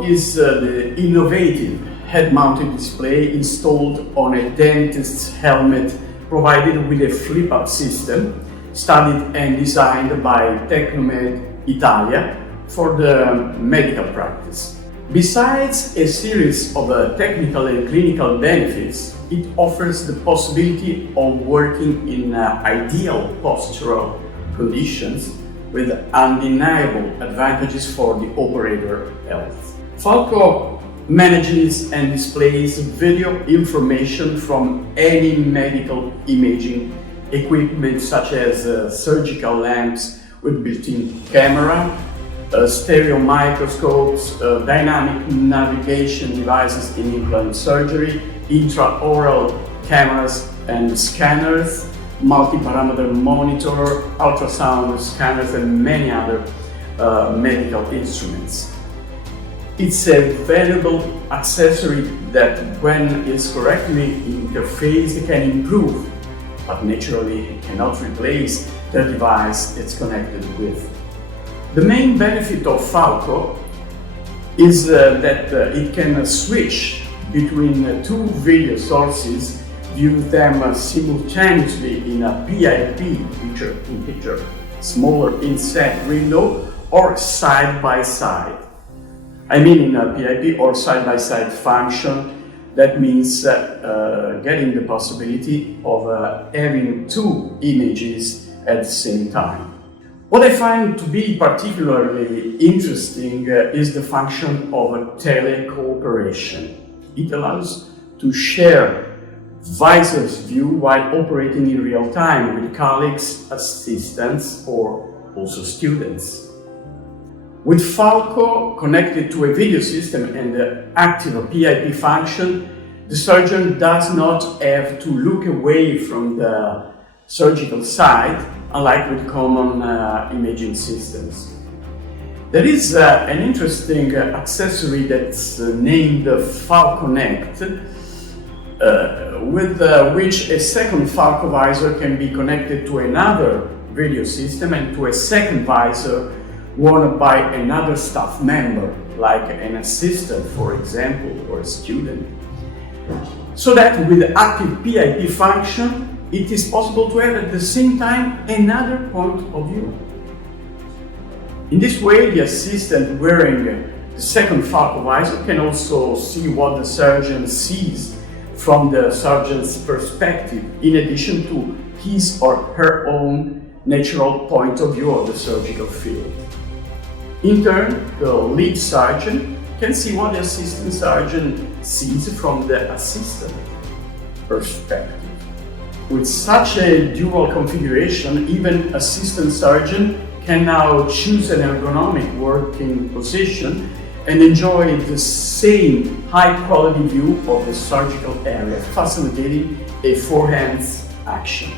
FALKO is the innovative head-mounted display installed on a dentist's helmet provided with a flip-up system studied and designed by Tecnomed Italia for the medical practice. Besides a series of technical and clinical benefits, it offers the possibility of working in ideal postural conditions with undeniable advantages for the operator health. FALKO manages and displays video information from any medical imaging equipment such as surgical lamps with built-in camera, stereo microscopes, dynamic navigation devices in implant surgery, intraoral cameras and scanners, multi-parameter monitor, ultrasound scanners, and many other medical instruments. It's a valuable accessory that, when it's correctly interfaced, can improve, but naturally cannot replace the device it's connected with. The main benefit of FALKO is that it can switch between two video sources, view them simultaneously in a PIP picture, smaller inset window, or side by side. I mean in a PIP or side by side function. That means getting the possibility of having two images at the same time. What I find to be particularly interesting is the function of telecooperation. It allows to share visor's view while operating in real time with colleagues, assistants, or also students. With FALKO connected to a video system and the active PIP function, the surgeon does not have to look away from the surgical site, unlike with common imaging systems. There is an interesting accessory that's named FALConnect, with which a second FALKO visor can be connected to another video system and to a second visor worn by another staff member, like an assistant, for example, or a student. So that with the active PIP function, it is possible to have at the same time another point of view. In this way, the assistant wearing the second FALKO visor can also see what the surgeon sees from the surgeon's perspective, in addition to his or her own natural point of view of the surgical field. In turn, the lead surgeon can see what the assistant surgeon sees from the assistant perspective. With such a dual configuration, even assistant surgeon can now choose an ergonomic working position and enjoy the same high-quality view of the surgical area, facilitating a four-hands action.